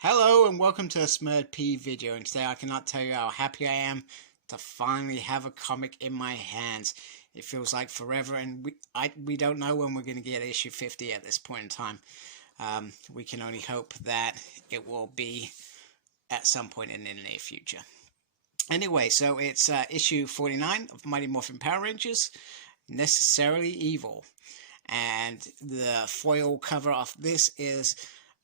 Hello and welcome to a Smurd P video, and today I cannot tell you how happy I am to finally have a comic in my hands. It feels like forever, and we don't know when we're going to get issue 50 at this point in time. We can only hope that it will be at some point in the near future. Anyway, so it's issue 49 of Mighty Morphin Power Rangers, Necessarily Evil. And the foil cover of this is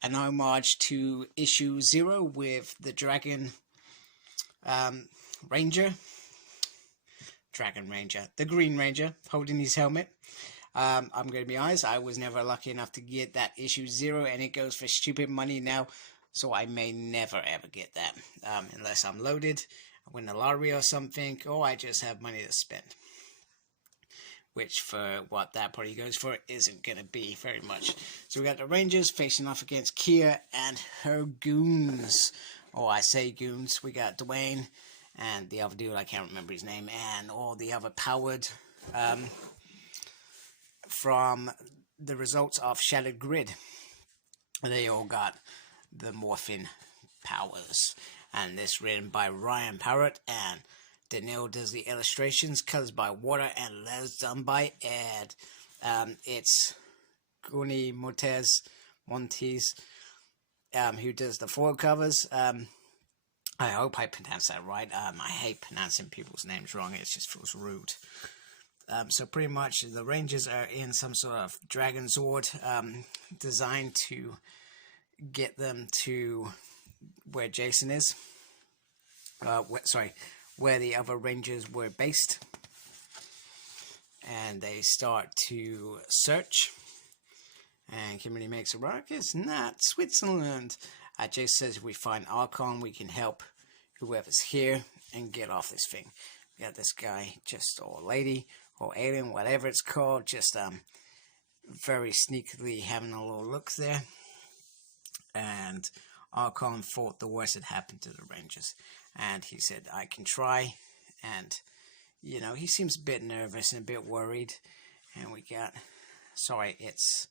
an homage to issue 0 with the Dragon Ranger, the Green Ranger holding his helmet. I'm going to be honest, I was never lucky enough to get that issue 0, and it goes for stupid money now, so I may never ever get that, unless I'm loaded, I win the lottery or something, or I just have money to spend. Which, for what that probably goes for, isn't going to be very much. So we got the Rangers facing off against Kia and her goons. Oh, I say goons. We got Dwayne and the other dude, I can't remember his name, and all the other powered from the results of Shattered Grid. They all got the morphin powers. And this written by Ryan Parrot, and Daniel does the illustrations, colors by Water, and letters done by Ed. It's Guni Montes, who does the foil covers. I hope I pronounced that right. I hate pronouncing people's names wrong. It just feels rude. So pretty much the Rangers are in some sort of Dragon Zord designed to get them to where Jason is. Where the other Rangers were based. And they start to search. And Kimberly makes a remark, it's not Switzerland. Jason says if we find Archon, we can help whoever's here and get off this thing. We got this guy, or lady, or alien, whatever it's called, just very sneakily having a little look there. And Archon thought the worst had happened to the Rangers. And he said, I can try. And, you know, he seems a bit nervous and a bit worried. And we got, it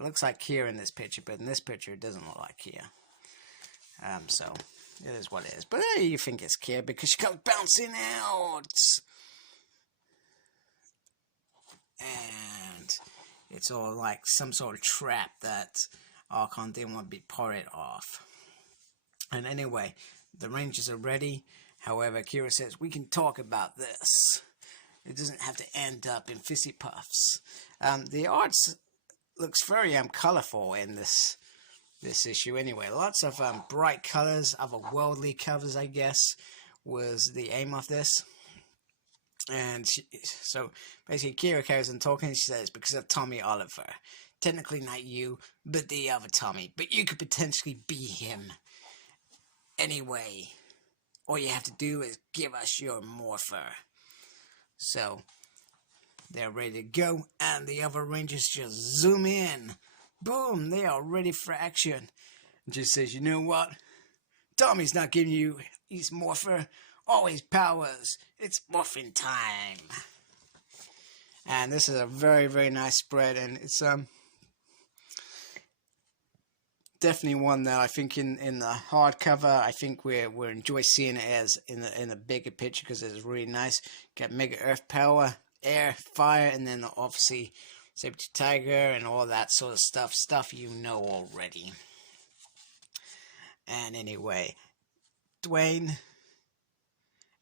looks like Kia in this picture, but in this picture it doesn't look like Kia. So, it is what it is. But you think it's Kia because she comes bouncing out. And it's all like some sort of trap that Archon didn't want to be parted off. And anyway, the Rangers are ready. However, Kira says, we can talk about this. It doesn't have to end up in fissy puffs. The art looks very colorful in this issue anyway. Lots of bright colors, otherworldly colors, I guess, was the aim of this. And so basically Kira carries on talking, and she says, because of Tommy Oliver. Technically not you, but the other Tommy. But you could potentially be him. Anyway, all you have to do is give us your morpher. So, they're ready to go, and the other Rangers just zoom in. Boom, they are ready for action. And just says, you know what? Tommy's not giving you his morpher, all his powers. It's morphin time. And this is a very, very nice spread, and it's definitely one that I think in the hardcover, I think we'll enjoy seeing it as in the bigger picture, because it's really nice. Got Mega Earth Power, Air, Fire, and then obviously Saber Tiger and all that sort of stuff you know already. And anyway, Dwayne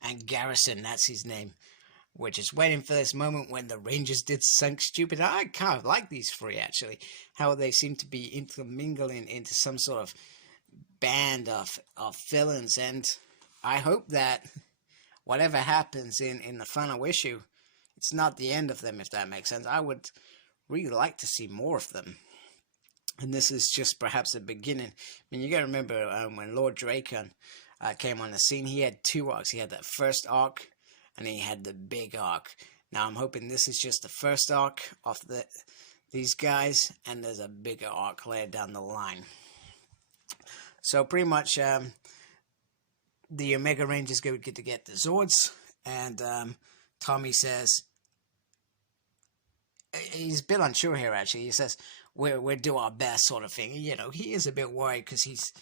and Garrison, that's his name. We're just waiting for this moment when the Rangers did something stupid. I kind of like these three, actually. How they seem to be intermingling into some sort of band of villains. And I hope that whatever happens in the final issue, it's not the end of them, if that makes sense. I would really like to see more of them. And this is just perhaps the beginning. I mean, you gotta remember when Lord Dracon came on the scene, he had two arcs. He had that first arc, and he had the big arc. Now I'm hoping this is just the first arc of these guys, and there's a bigger arc later down the line. So pretty much the Omega Rangers get to get the Zords, and Tommy says, he's a bit unsure here actually. He says, we'll do our best sort of thing. You know, he is a bit worried because he's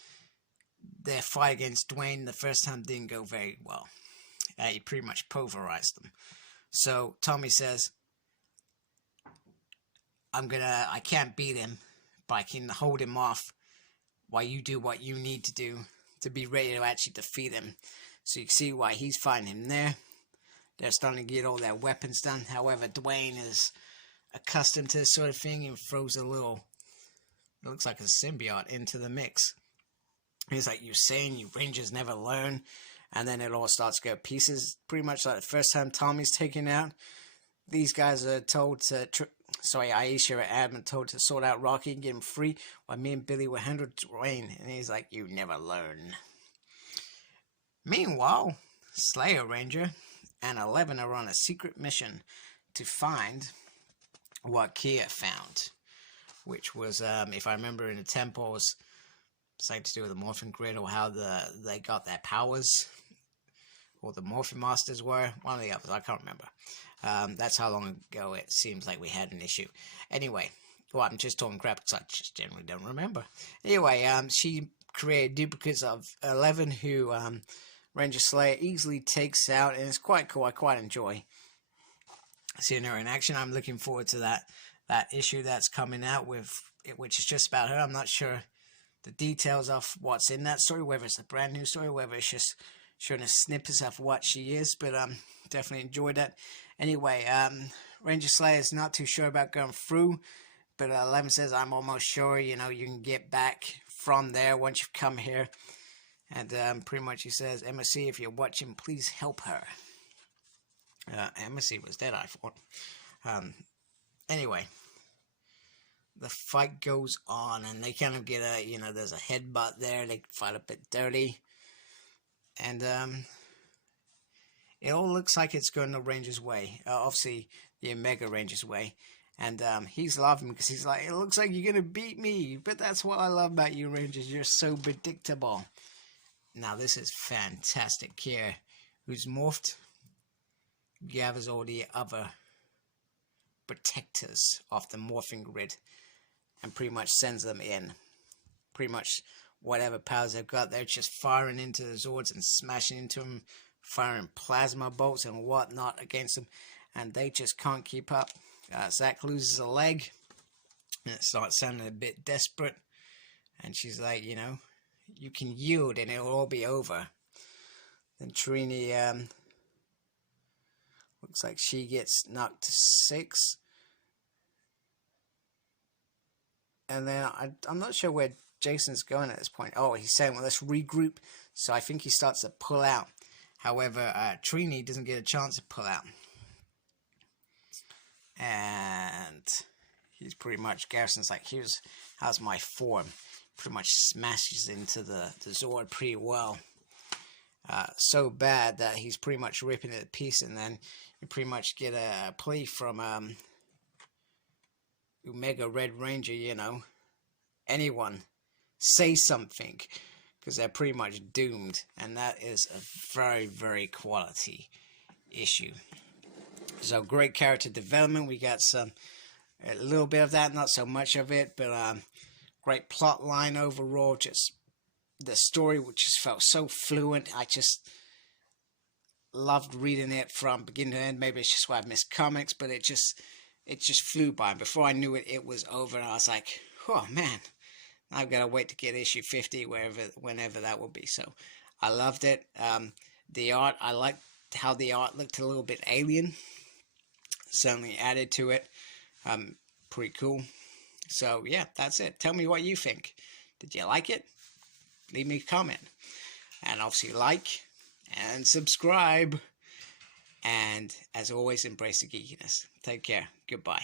their fight against Dwayne the first time didn't go very well. He pretty much pulverized them. So Tommy says, I can't beat him, but I can hold him off while you do what you need to do to be ready to actually defeat him. So you can see why he's fighting him there. They're starting to get all their weapons done. However, Dwayne is accustomed to this sort of thing and throws a little, it looks like a symbiote, into the mix. He's like, you're saying you Rangers never learn? And then it all starts to go to pieces. Pretty much like the first time Tommy's taken out. These guys are told to, Aisha and Adam are told to sort out Rocky and get him free, while me and Billy will handle Dwayne. And he's like, you never learn. Meanwhile, Slayer Ranger and 11 are on a secret mission to find what Kia found, which was, if I remember in the temples, something to do with the morphin grid, or how they got their powers, or the morphin masters were, one of the others, I can't remember. That's how long ago it seems like we had an issue. Anyway, well, I'm just talking crap because I just generally don't remember. Anyway, she created duplicates of 11 who Ranger Slayer easily takes out, and it's quite cool. I quite enjoy seeing her in action. I'm looking forward to that issue that's coming out with it, which is just about her. I'm not sure the details of what's in that story, whether it's a brand new story, whether it's just showing us snippets of what she is, but definitely enjoyed that. Anyway, Ranger Slayer is not too sure about going through, but 11 says, I'm almost sure, you can get back from there once you've come here. And pretty much he says, MSC, if you're watching, please help her. MSC was dead, I thought. Anyway, the fight goes on, and they kind of get there's a headbutt there. They fight a bit dirty. And it all looks like it's going the Ranger's way. Obviously, the Omega Ranger's way. And he's laughing because he's like, it looks like you're going to beat me. But that's what I love about you, Rangers. You're so predictable. Now, this is fantastic. Kia, who's morphed, gathers all the other protectors of the morphing grid and pretty much sends them in. Pretty much whatever powers they've got, they're just firing into the Zords and smashing into them, firing plasma bolts and whatnot against them, and they just can't keep up. Zach loses a leg, and it starts sounding a bit desperate, and she's like, you can yield and it'll all be over. Then Trini, looks like she gets knocked to 6. And then I'm not sure where Jason's going at this point. Oh, he's saying, well, let's regroup. So I think he starts to pull out. However, Trini doesn't get a chance to pull out. And he's pretty much, Garrison's like, how's my form? Pretty much smashes into the Zord pretty well. So bad that he's pretty much ripping it to pieces, and then you pretty much get a plea from Omega Red Ranger, anyone, say something, because they're pretty much doomed, and that is a very, very quality issue. So great character development. We got a little bit of that, not so much of it, but great plot line overall. Just the story, which just felt so fluent. I just loved reading it from beginning to end. Maybe it's just why I've missed comics, but it just flew by. Before I knew it, it was over, and I was like, oh man, I've got to wait to get issue 50, whenever that will be. So I loved it. The art, I liked how the art looked a little bit alien. Certainly added to it. Pretty cool. So yeah, that's it. Tell me what you think. Did you like it? Leave me a comment. And obviously like and subscribe. And as always, embrace the geekiness. Take care. Goodbye.